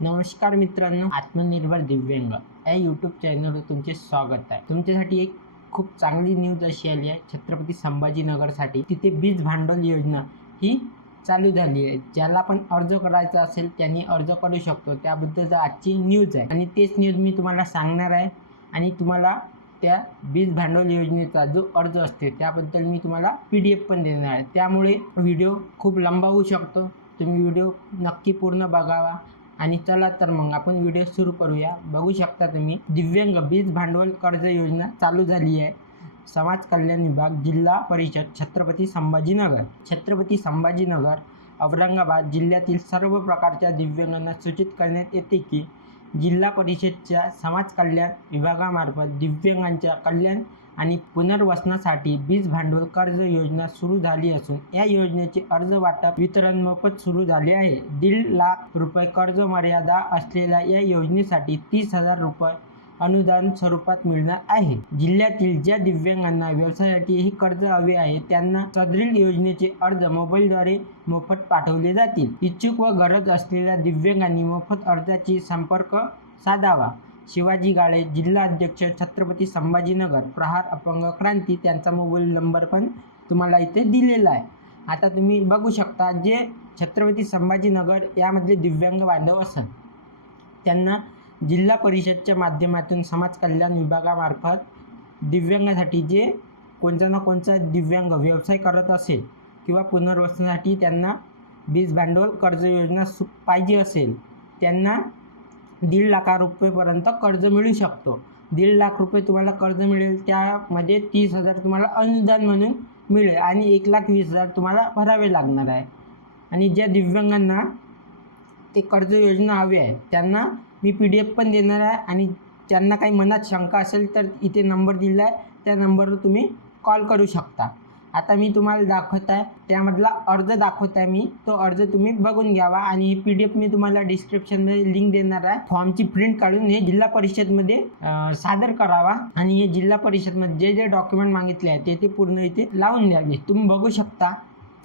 नमस्कार मित्रांनो आत्मनिर्भर दिव्यांग. या यूट्यूब चॅनलवर तुमचे स्वागत आहे. तुमच्यासाठी एक खूप चांगली न्यूज अशी आली आहे. छत्रपती संभाजीनगरसाठी. तिथे बीज भांडवल योजना ही चालू झाली आहे. ज्याला पण अर्ज करायचा असेल त्यांनी अर्ज करू शकतो. त्याबद्दल आजची न्यूज आहे. आणि तेच न्यूज मी तुम्हाला सांगणार आहे. आणि तुम्हाला त्या बीज भांडवल योजनेचा जो अर्ज असते त्याबद्दल मी तुम्हाला पी डी एफ पण देणार आहे. त्यामुळे व्हिडिओ खूप लंबा होऊ शकतो. तुम्ही व्हिडिओ नक्की पूर्ण बघावा. आणि चला तर मग आपण व्हिडिओ सुरू करूया. बघू शकता तुम्ही दिव्यांग बीज भांडवल कर्ज योजना चालू झाली आहे. समाज कल्याण विभाग जिल्हा परिषद छत्रपती संभाजीनगर. छत्रपती संभाजीनगर औरंगाबाद जिल्ह्यातील सर्व प्रकारच्या दिव्यांगांना सूचित करण्यात येते की जिल्हा परिषदच्या समाज कल्याण विभागामार्फत दिव्यांगांच्या कल्याण आणि पुनर्वसनासाठी बीज भांडवल कर्ज योजना सुरू झाली असून या योजनेचे अर्ज वाटप वितरण मोफत सुरू झाले आहे. दीड लाख रुपये कर्ज मर्यादा असलेल्या या योजनेसाठी तीस हजार रुपये अनुदान स्वरूपात मिळणार आहे. जिल्ह्यातील ज्या दिव्यांगांना व्यवसायासाठी हे कर्ज हवे आहे त्यांना सदरील योजनेचे अर्ज मोबाईलद्वारे मोफत पाठवले जातील. इच्छुक व गरज असलेल्या दिव्यांगांनी मोफत अर्जाची संपर्क साधावा. शिवाजी गाळे जिल्हा अध्यक्ष छत्रपती संभाजीनगर प्रहार अपंग क्रांती त्यांचा मोबाईल नंबर पण तुम्हाला इथे दिलेला आहे. आता तुम्ही बघू शकता जे छत्रपती संभाजीनगर यामधले दिव्यांग बांधव असन. त्यांना जिल्हा परिषदच्या माध्यमातून समाज कल्याण विभागामार्फत दिव्यांगासाठी जे कोणता ना कोणता दिव्यांग व्यवसाय करत असेल किंवा पुनर्वसनासाठी त्यांना बीज भांडवल कर्ज योजना सु पाहिजे असेल त्यांना दीड लाखा रुपयेपर्यंत कर्ज मिळू शकतो. दीड लाख रुपये तुम्हाला कर्ज मिळेल त्यामध्ये तीस हजार तुम्हाला अनुदान म्हणून मिळेल आणि एक लाख वीस हजार तुम्हाला भरावे लागणार आहे. आणि ज्या दिव्यांगांना ते कर्ज योजना हवी आहे त्यांना मी पी डी एफ पण देणार आहे आणि ज्यांना काही मनात शंका असेल तर इथे नंबर दिला आहे त्या नंबरवर तुम्ही कॉल करू शकता. आता मी तुम्हाला दाखवत आहे त्यामधला अर्ज दाखवत आहे मी. तो अर्ज तुम्ही बघून घ्यावा आणि ही पी डी एफ मी तुम्हाला डिस्क्रिप्शनमध्ये लिंक देणार आहे. फॉर्मची प्रिंट काढून हे जिल्हा परिषदमध्ये सादर करावा आणि हे जिल्हा परिषदमध्ये जे जे डॉक्युमेंट मागितले आहे ते ते पूर्ण इथे लावून द्यावे. तुम्ही बघू शकता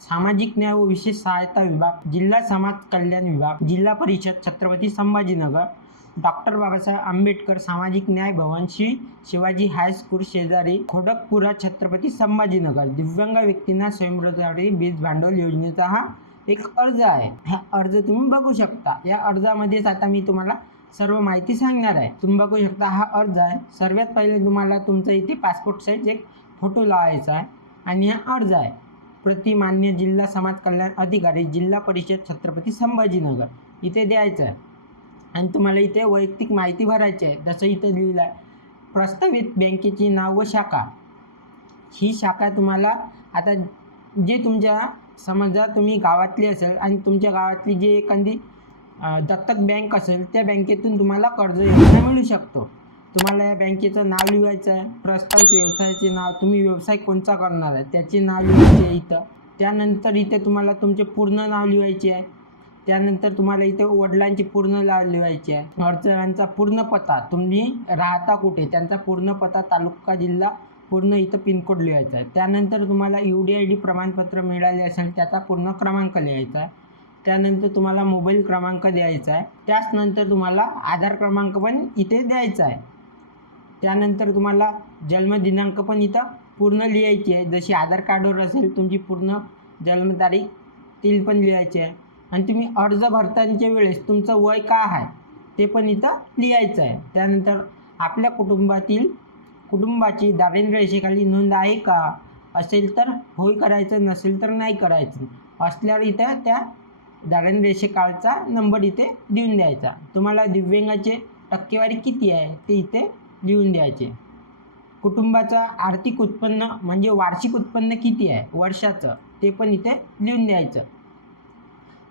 सामाजिक न्याय व विशेष सहायता विभाग जिल्हा समाज कल्याण विभाग जिल्हा परिषद छत्रपती संभाजीनगर डॉक्टर बाबासाहेब आंबेडकर सामाजिक न्याय भवन श्री शिवाजी हायस्कूल शेजारी खोडकपुरा छत्रपती संभाजीनगर. दिव्यांग व्यक्तींना स्वयंरोजगारी बीज भांडवल योजनेचा हा एक अर्ज आहे. हा अर्ज तुम्ही बघू शकता. या अर्जामध्येच आता मी तुम्हाला सर्व माहिती सांगणार आहे. तुम्ही बघू शकता हा अर्ज आहे. सर्वात पहिले तुम्हाला तुमचा इथे पासपोर्ट साईज एक फोटो लावायचा आहे आणि हा अर्ज आहे. प्रति मान्य जिल्हा समाज कल्याण अधिकारी जिल्हा परिषद छत्रपती संभाजीनगर. इथे द्यायचं आहे. आणि तुम्हाला इथे वैयक्तिक माहिती भरायची आहे. जसं इथं लिहिलं आहे प्रस्तावित बँकेची नाव व शाखा. ही शाखा तुम्हाला आता जे तुमच्या समजा तुम्ही गावातली असेल आणि तुमच्या गावातली जी एखादी दत्तक बँक असेल त्या बँकेतून तुम्हाला कर्ज योजना मिळू शकतो. तुम्हाला या बँकेचं नाव लिहायचं आहे प्रस्तावित व्यवसायाचे नाव तुम्ही व्यवसाय कोणता करणार आहे त्याचे नाव लिहायचे आहे इथं. त्यानंतर इथे तुम्हाला तुमचे पूर्ण नाव लिहायचे आहे. त्यानंतर तुम्हाला इथे वडिलांची पूर्ण नाव लिहायची आहे. अडचणांचा पूर्ण पत्ता. तुम्ही राहता कुठे? त्यांचा पूर्ण पत्ता तालुका जिल्हा पूर्ण इथं पिनकोड लिहायचा आहे. त्यानंतर तुम्हाला यू डी आय डी प्रमाणपत्र मिळाले असेल त्याचा पूर्ण क्रमांक लिहायचा आहे. त्यानंतर तुम्हाला मोबाईल क्रमांक द्यायचा आहे. त्याच नंतर तुम्हाला आधार क्रमांक पण इथे द्यायचा आहे. त्यानंतर तुम्हाला जन्मदिनांक पण इथं पूर्ण लिहायची आहे. जशी आधार कार्डवर असेल तुमची पूर्ण जन्मतारीख ती पण लिहायची आहे. आणि तुम्ही अर्ज भरतानाच्या वेळेस तुमचं वय काय आहे ते पण इथं लिहायचं आहे. त्यानंतर आपल्या कुटुंबातील कुटुंबाची दारिद्र्य रेषेखाली नोंद आहे का? असेल तर होय करायचं नसेल तर नाही करायचं. असल्यावर इथं त्या दारिद्र्य रेषेखालचा नंबर इथे देऊन द्यायचा. तुम्हाला दिव्यांगाचे टक्केवारी किती आहे ते इथे लिहून द्यायचे. कुटुंबाचं आर्थिक उत्पन्न म्हणजे वार्षिक उत्पन्न किती आहे वर्षाचं ते पण इथे लिहून द्यायचं.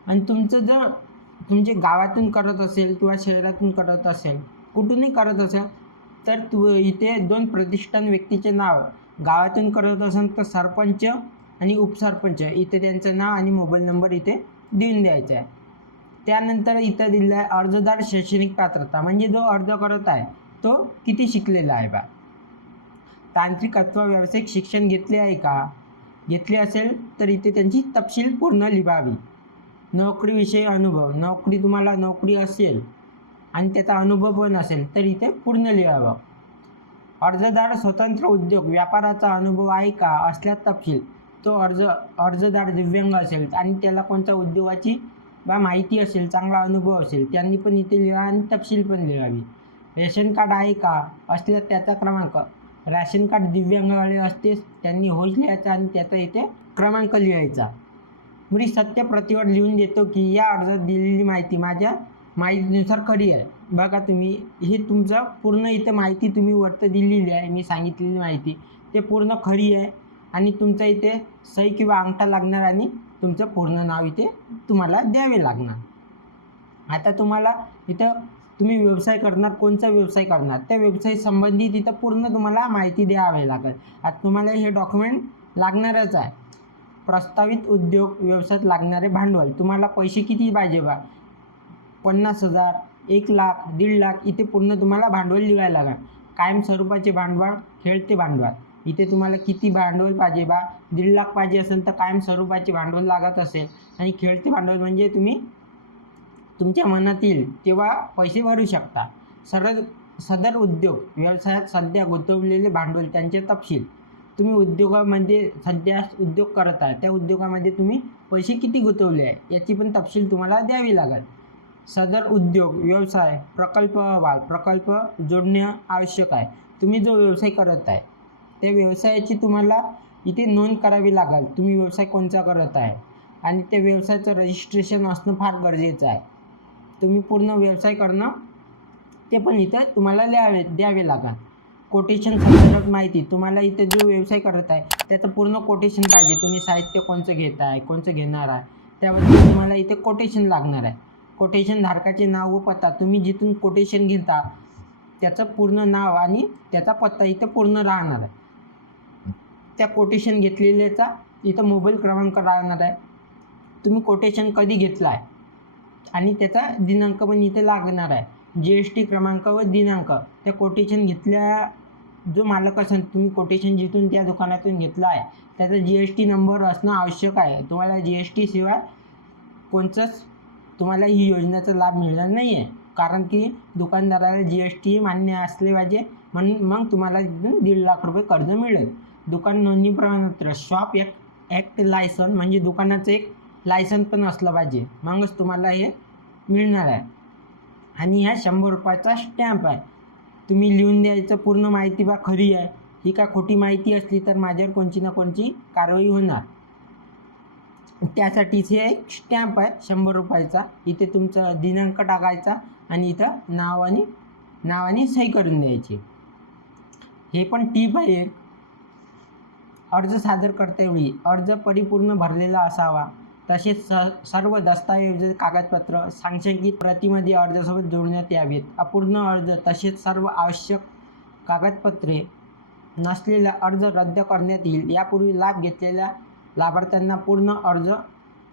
आणि तुमचं जर तुमचे गावातून करत असेल किंवा शहरातून करत असेल कुठूनही करत असेल तर तू इथे दोन प्रतिष्ठान व्यक्तीचे नाव गावातून करत असेल तर सरपंच आणि उपसरपंच इथे त्यांचं नाव आणि मोबाईल नंबर इथे देऊन द्यायचा आहे. त्यानंतर इथं दिलं आहे अर्जदार शैक्षणिक पात्रता म्हणजे जो अर्ज करत आहे तो किती शिकलेला आहे बा? तांत्रिक अथवा व्यावसायिक शिक्षण घेतले आहे का? घेतले असेल तर इथे त्यांची तपशील पूर्ण लिहावी. नोकरीविषयी अनुभव. नोकरी तुम्हाला नोकरी असेल आणि त्याचा अनुभव पण असेल तर इथे पूर्ण लिहावं. अर्जदार स्वतंत्र उद्योग व्यापाराचा अनुभव आहे का? असल्यास तपशील. तो अर्ज अर्जदार दिव्यांग असेल आणि त्याला कोणत्या उद्योगाची बा माहिती असेल चांगला अनुभव असेल त्यांनी पण इथे लिहा आणि तपशील पण लिहावी. रेशन कार्ड आहे का? असल्यास त्याचा क्रमांक. राशन कार्ड दिव्यांगवाले असतेच त्यांनी होच लिहायचा आणि त्याचा इथे क्रमांक लिहायचा. मी सत्य प्रतिवर लिहून देतो की या अर्जात दिलेली माहिती माझ्या माहितीनुसार खरी आहे. बघा तुम्ही हे तुमचं पूर्ण इथं माहिती तुम्ही वरतं दिलेली आहे मी सांगितलेली माहिती. ते पूर्ण खरी आहे आणि तुमचं इथे सही किंवा अंगठा लागणार आणि तुमचं पूर्ण नाव इथे तुम्हाला द्यावे लागणार. आता तुम्हाला इथं तुम्ही व्यवसाय करणार कोणचा व्यवसाय करणार? त्या व्यवसाय संबंधित इथं पूर्ण तुम्हाला माहिती द्यावी लागेल. आता तुम्हाला हे डॉक्युमेंट लागणारच आहे. प्रस्तावित उद्योग व्यवसायात लागणारे भांडवल. तुम्हाला पैसे किती पाहिजे बा? पन्नास हजार एक लाख दीड लाख इथे पूर्ण तुम्हाला भांडवल लिहायला लागेल. कायम स्वरूपाचे भांडवल खेळते भांडवल. इथे तुम्हाला किती भांडवल पाहिजे बा? दीड लाख पाहिजे असेल तर कायम स्वरूपाचे भांडवल लागत असेल. आणि खेळते भांडवल म्हणजे तुम्ही तुमच्या मनातील तेव्हा पैसे भरू शकता. सरळ सदर उद्योग व्यवसायात सध्या गुंतवलेले भांडवल त्यांचे तपशील. तुम्ही उद्योगामध्ये सध्या उद्योग करत आहे त्या उद्योगामध्ये तुम्ही पैसे किती गुंतवले आहे याची पण तपशील तुम्हाला द्यावी लागेल. सदर उद्योग व्यवसाय प्रकल्प अहवाल प्रकल्प जोडणे आवश्यक आहे. तुम्ही जो व्यवसाय करत आहे त्या व्यवसायाची तुम्हाला इथे नोंद करावी लागेल तुम्ही व्यवसाय कोणता करत आहे. आणि त्या व्यवसायाचं रजिस्ट्रेशन असणं फार गरजेचं आहे. तुम्ही पूर्ण व्यवसाय करणं ते पण इथं तुम्हाला द्यावे द्यावे लागेल. कोटेशन संदर्भात माहिती. तुम्हाला इथे जो व्यवसाय करत आहे त्याचं पूर्ण कोटेशन पाहिजे. तुम्ही साहित्य कोणचं घेत आहे कोणचं घेणार आहे त्याबद्दल तुम्हाला इथे कोटेशन लागणार आहे. कोटेशन धारकाचे नाव व पत्ता तुम्ही जिथून कोटेशन घेता त्याचं पूर्ण नाव आणि त्याचा पत्ता इथं पूर्ण राहणार आहे. त्या कोटेशन घेतलेल्याचा इथं मोबाईल क्रमांक राहणार आहे. तुम्ही कोटेशन कधी घेतला आहे आणि त्याचा दिनांक पण इथे लागणार आहे. जी एस टी क्रमांक व दिनांक. त्या कोटेशन घेतल्या जो मालक असेल तुम्ही कोटेशन जिथून त्या दुकानातून घेतला आहे त्याचा जी एस टी नंबर असणं आवश्यक आहे. तुम्हाला जी एस टी शिवाय कोणचंच तुम्हाला ही योजनेचा लाभ मिळणार नाही आहे कारण की दुकानदाराला जी एस टी मान्य असले पाहिजे म्हणून मग तुम्हाला तिथून दीड लाख रुपये कर्ज मिळेल. दुकान नोंदणी प्रमाणपत्र शॉप ॲक्ट ॲक्ट लायसन म्हणजे दुकानाचं एक लायसन पण असलं पाहिजे. मगच तुम्हाला हे मिळणार आहे. आणि ह्या शंभर रुपयाचा स्टॅम्प आहे. तुम्ही लिहून द्यायचं पूर्ण माहिती बा खरी आहे. ही का खोटी माहिती असली तर माझ्यावर कोणची ना कोणची कारवाई होणार. त्यासाठीच हे एक स्टॅम्प आहे शंभर रुपयाचा. इथे तुमचा दिनांक टाकायचा आणि इथं नाव आणि नाव आणि सही करून द्यायची. हे पण टीप आहे. एक अर्ज सादर करतेवेळी अर्ज परिपूर्ण भरलेला असावा. तसेच स सर्व दस्तऐवज कागदपत्र सांख्यिकी प्रतिमध्ये अर्जासोबत जोडण्यात यावेत. अपूर्ण अर्ज तसेच सर्व आवश्यक कागदपत्रे नसलेला अर्ज रद्द करण्यात येईल. यापूर्वी लाभ घेतलेल्या लाभार्थ्यांना पूर्ण अर्ज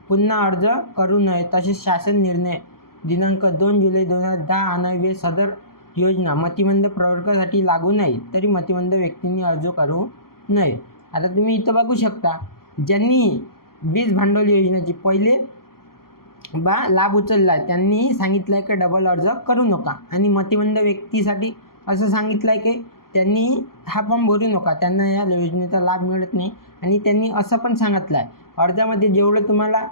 पुन्हा अर्ज करू नये. तसेच शासन निर्णय दिनांक दोन जुलै दोन हजार दहा अनव्य सदर योजना मतिमंद प्रवर्गासाठी लागू नाही तरी मतिमंद व्यक्तींनी अर्ज करू नये. आता तुम्ही इथं बघू शकता ज्यांनी वीज भांडवल योजनेची पहिले बा लाभ उचलला आहे त्यांनी सांगितलं आहे की डबल अर्ज करू नका. आणि मतिमंद व्यक्तीसाठी असं सांगितलं आहे की त्यांनी हा फॉर्म भरू नका. त्यांना या योजनेचा लाभ मिळत नाही. आणि त्यांनी असं पण सांगितलं आहे अर्जामध्ये जेवढं तुम्हाला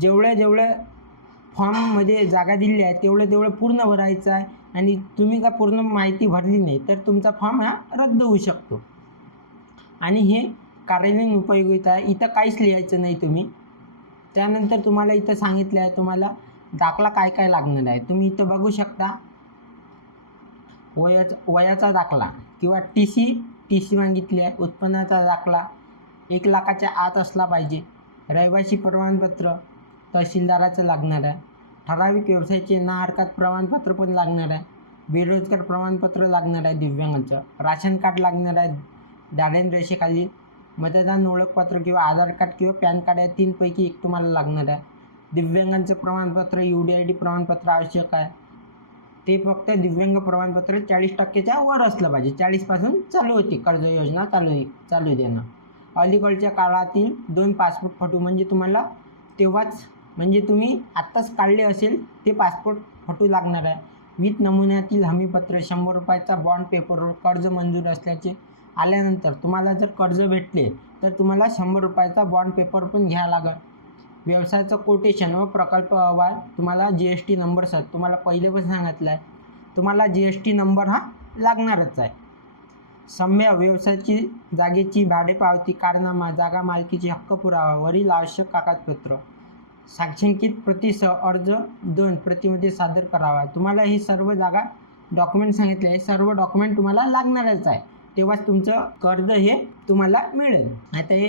जेवढ्या जेवढ्या फॉर्ममध्ये जागा दिली आहे तेवढं तेवढं पूर्ण भरायचं आहे. आणि तुम्ही का पूर्ण माहिती भरली नाही तर तुमचा फॉर्म हा रद्द होऊ शकतो. आणि हे कार्यालयीन उपयोगिता इथं काहीच लिहायचं नाही तुम्ही. त्यानंतर तुम्हाला इथं सांगितलं आहे तुम्हाला दाखला काय काय लागणार आहे. तुम्ही इथं बघू शकता वयाचा वयाचा दाखला किंवा टी सी टी सी मागितली आहे उत्पन्नाचा दाखला एक लाखाच्या आत असला पाहिजे. रहिवासी प्रमाणपत्र तहसीलदाराचं लागणार आहे. ठराविक व्यवसायाचे ना हरकत प्रमाणपत्र पण लागणार आहे. बेरोजगार प्रमाणपत्र लागणार आहे दिव्यांगाचं. राशन कार्ड लागणार आहे. दारिद्र्य रेषेखाली मतदान ओळखपत्र किंवा आधार कार्ड किंवा पॅन कार्ड या तीनपैकी एक तुम्हाला लागणार आहे. दिव्यांगांचं प्रमाणपत्र यू डी आय डी प्रमाणपत्र आवश्यक आहे. ते फक्त दिव्यांग प्रमाणपत्र चाळीस टक्क्याच्या वर असलं पाहिजे. चाळीसपासून चालू होती. कर्ज योजना चालू चालू देणं. अलीकडच्या काळातील दोन पासपोर्ट फोटो म्हणजे तुम्हाला तेव्हाच म्हणजे तुम्ही आत्ताच काढले असेल ते पासपोर्ट फोटो लागणार आहे. विथ नमुन्यातील हमीपत्र शंभर रुपयाचा बॉन्ड पेपरवर कर्ज मंजूर असल्याचे आल्यानंतर तुम्हाला जर कर्ज भेटले तर तुम्हाला शंभर रुपयाचा बॉन्ड पेपर पण घ्यावा लागेल. व्यवसायाचं कोटेशन व प्रकल्प अहवाल तुम्हाला G S T number sir तुम्हाला पहिले पण सांगितलं आहे. तुम्हाला जी एस टी नंबर हा लागणारच आहे. सम्य व्यवसायाची जागेची भाडेपावती कारनामा जागा मालकीची हक्क पुरावा वरील आवश्यक कागदपत्र साक्षांकित प्रतिसह अर्ज दोन प्रतीमध्ये सादर करावा. तुम्हाला ही सर्व जागा डॉक्युमेंट सांगितले हे सर्व डॉक्युमेंट तुम्हाला लागणारच आहे. तेव्हाच तुमचं कर्ज हे तुम्हाला मिळेल. आता हे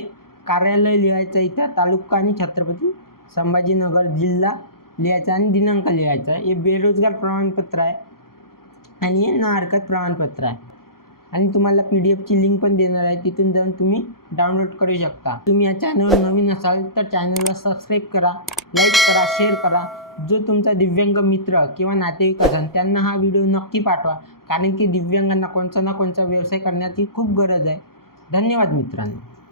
कार्यालय लिहायचं इथं तालुका आणि छत्रपती संभाजीनगर जिल्हा लिहायचा आणि दिनांक लिहायचा. हे बेरोजगार प्रमाणपत्र आहे आणि हे ना हरकत प्रमाणपत्र आहे. आणि तुम्हाला पी डी एफची लिंक पण देणार आहे. तिथून जाऊन तुम्ही डाउनलोड करू शकता. तुम्ही या चॅनलवर नवीन असाल तर चॅनलला सबस्क्राईब करा लाईक करा शेअर करा. जो तुमचा दिव्यांग मित्र किंवा नातेवाईक असेल त्यांना हा व्हिडिओ नक्की पाठवा. कारण की दिव्यांगांना कोणचा ना कोणचा व्यवसाय करण्याची खूप गरज आहे. धन्यवाद मित्रांनो.